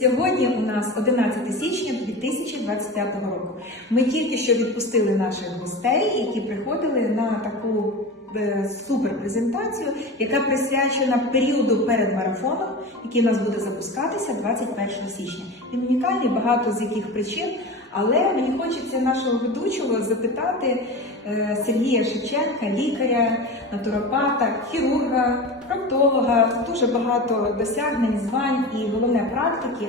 Сьогодні у нас 11 січня 2025 року. Ми тільки що відпустили наших гостей, які приходили на таку е, суперпрезентацію, яка присвячена періоду перед марафоном, який у нас буде запускатися 21 січня. Він унікальний, багато з яких причин. Але мені хочеться нашого ведучого запитати е, Сергія Шевченка, лікаря, натуропата, хірурга, проктолога, дуже багато досягнень, звань і головне практики.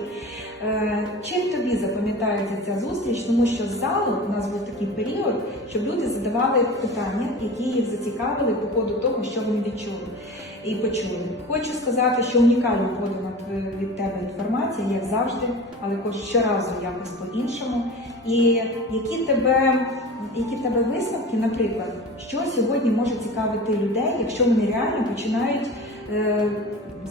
Е, Чим тобі запам'ятається ця зустріч? Тому що з залу у нас був такий період, щоб люди задавали питання, які їх зацікавили по ходу того, що вони відчули і почули. Хочу сказати, що унікально подана від тебе інформація, як завжди, але кож- щоразу якось по-іншому. І які тебе, які тебе висновки, наприклад, що сьогодні може цікавити людей, якщо вони реально починають е,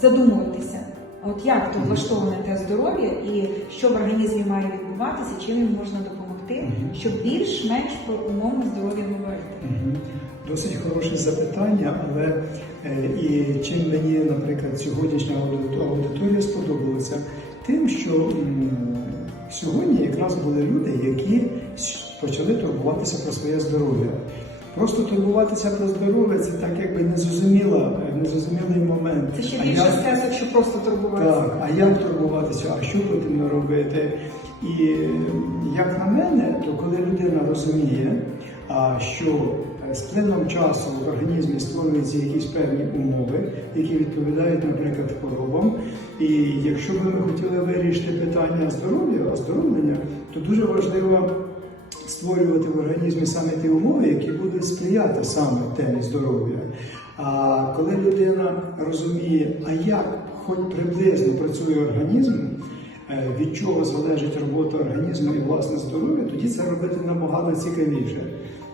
задумуватися, от як то влаштоване те здоров'я і що в організмі має відбуватися, чим їм можна допомогти, щоб більш-менш про умовне здоров'я говорити. Досить хороше запитання, але е, і чим мені, наприклад, сьогоднішня аудиторія сподобалася, тим, що сьогодні якраз були люди, які почали турбуватися про своє здоров'я. Просто турбуватися про здоров'я це так якби незрозуміла, е, незрозумілий момент. Це ще більше стресу, якщо просто турбуватися. так, а як турбуватися, а що потрібно робити? І як на мене, то коли людина розуміє, що е, з плином часу в організмі створюються якісь певні умови, які відповідають, наприклад, хворобам. І якщо би ми хотіли вирішити питання здоров'я, оздоровлення, то дуже важливо створювати в організмі саме ті умови, які будуть сприяти саме темі здоров'я. А коли людина розуміє, а як хоч приблизно працює організм, е, від чого залежить робота організму і власне здоров'я, тоді це робити набагато цікавіше.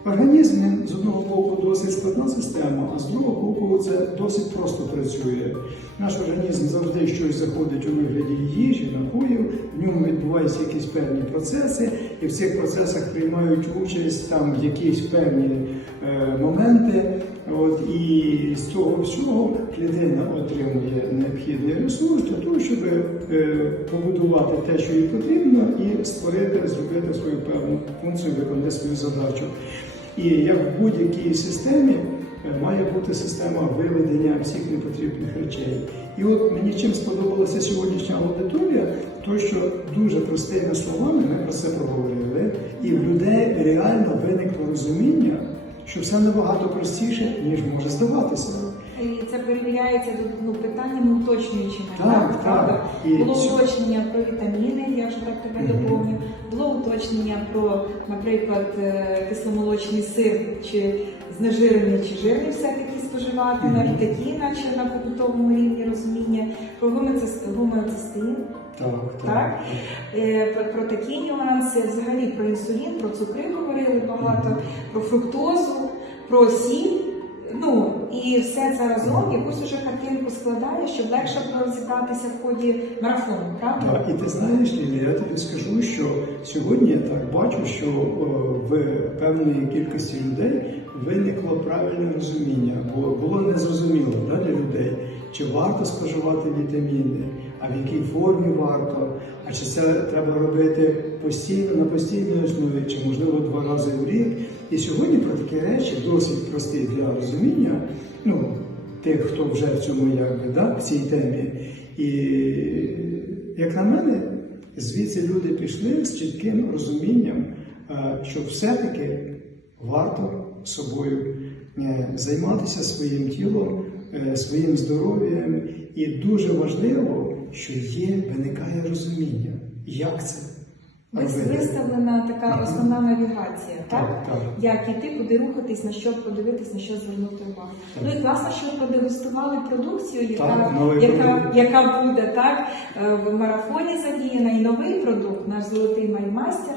Організм він, з одного боку досить складна система, а з другого боку це досить просто працює. Наш організм завжди щось заходить у вигляді їжі, напоїв, в ньому відбуваються якісь певні процеси, і в цих процесах приймають участь там якісь певні е, моменти. От, і з цього всього клітина отримує необхідний ресурс для того, щоб е, побудувати те, що їй потрібно, і створити, зробити свою певну функцію, виконати свою задачу. І як в будь-якій системі е, має бути система виведення всіх непотрібних речей. І от мені чим сподобалася сьогоднішня аудиторія, то що дуже простими словами ми про це проговорили, і в людей реально виникло розуміння, що все набагато простіше, ніж може здаватися. І це перевіряється ну, питанням уточнюючими. Так, правда? так. І Було уточнення про вітаміни, я вже так тебе Мгм. доповню. Було уточнення про, наприклад, е, кисломолочний сир, чи знежирений, чи жирний все-таки споживати, навіть такі, наче на побутовому рівні розуміння, про гомоцис- Так, Так, Так. Е, про такі нюанси, взагалі про інсулін, про цукри говорили багато, про фруктозу, про сіль. Ну і все це разом якусь уже картинку складає, щоб легше розібратися в ході марафону, правда? Так, і ти знаєш, Лілі, я тобі скажу, що сьогодні я так бачу, що в певної кількості людей виникло правильне розуміння, бо було незрозуміло да, для людей, чи варто споживати вітаміни, а в якій формі варто, а чи це треба робити постійно на постійній основі, чи можливо два рази в рік. І сьогодні про такі речі досить прості для розуміння. Ну, тих, хто вже в цьому якби да, в цій темі. І як на мене, звідси люди пішли з чітким розумінням, е, що все-таки варто собою е, займатися своїм тілом, своїм здоров'ям. І дуже важливо, що є, виникає розуміння, як це виставлена така основна навігація, так? Так. Як іти, куди рухатись, на що подивитись, на що звернути увагу. Так. Ну і класно, що продегустували продукцію, яка, Так, яка, яка буде так е, в марафоні задіяна, і новий продукт, наш золотий маймастер,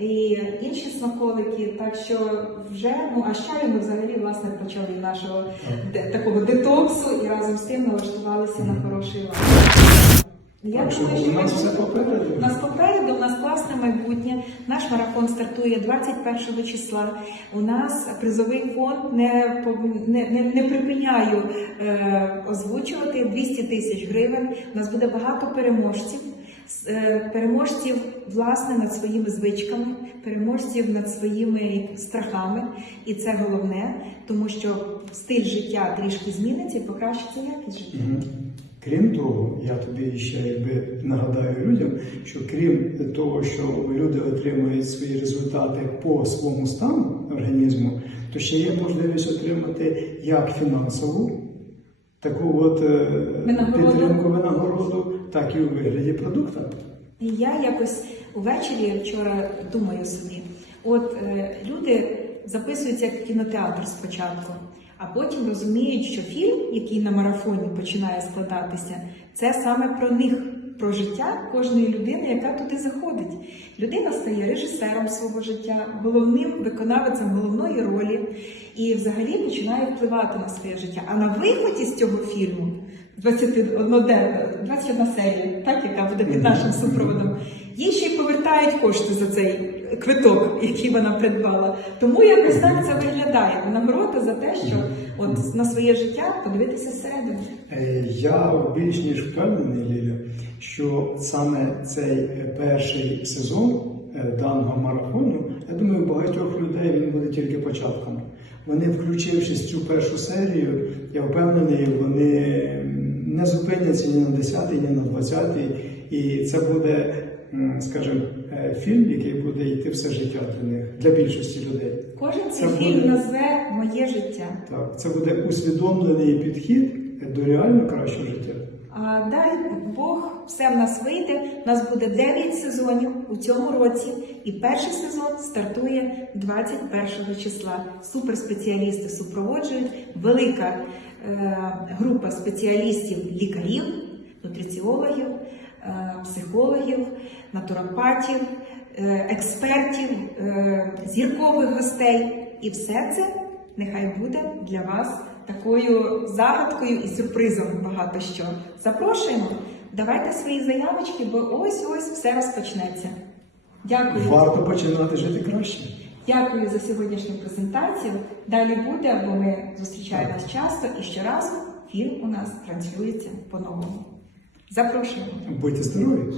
і інші смаколики. Так що вже ну а з чаю ми взагалі власне почали нашого де- такого детоксу і разом з тим налаштувалися на хороший лад. Я думаю, у що нас все попереду. у нас попереду, у нас класне майбутнє. Наш марафон стартує 21 числа. У нас призовий фонд не, не, не, не припиняю е, озвучувати 200 тисяч гривень. У нас буде багато переможців. Е, переможців власне над своїми звичками, переможців над своїми страхами. І це головне, тому що стиль життя трішки зміниться і покращиться якість життя. Крім того, я тобі ще якби нагадаю людям, що крім того, що люди отримують свої результати по своєму стану організму, то ще є можливість отримати як фінансову, таку от е, Винагороду. підтримку винагороду, так і у вигляді продукту. Я якось увечері вчора думаю собі: от е, люди записуються в кінотеатр спочатку, а потім розуміють, що фільм, який на марафоні починає складатися, це саме про них, про життя кожної людини, яка туди заходить. Людина стає режисером свого життя, головним виконавцем головної ролі і взагалі починає впливати на своє життя. А на виході з цього фільму 21 ден- 21 серія, так, яка буде під нашим супроводом, їй ще й повертають кошти за цей квиток, який вона придбала. Тому якось так це виглядає. Винагорода за те, що от на своє життя подивитися зсередини. Е, Я більш ніж впевнений, Ліля, що саме цей перший сезон е, даного марафону, я думаю, багатьох людей він буде тільки початком. Вони, включившись в цю першу серію, я впевнений, вони не зупиняться ні на 10, ні на 20. І це буде, скажімо, е, фільм, який буде йти все життя для них, для більшості людей. Кожен цей Це фільм буде- назве моє життя. Так, це буде усвідомлений підхід до реально кращого життя. А дай Бог, все в нас вийде. У нас буде 9 сезонів у цьому році, і перший сезон стартує 21 числа. Суперспеціалісти супроводжують велика група спеціалістів, лікарів, нутриціологів, е, психологів, натуропатів, е, експертів, е, зіркових гостей. І все це нехай буде для вас такою загадкою і сюрпризом багато що. Запрошуємо, давайте свої заявочки, бо ось ось все розпочнеться. Дякую. Варто починати жити краще. Дякую за сьогоднішню презентацію. Далі буде, бо ми зустрічаємось часто і щоразу фільм у нас транслюється по-новому. Запрошуємо. Будьте здорові!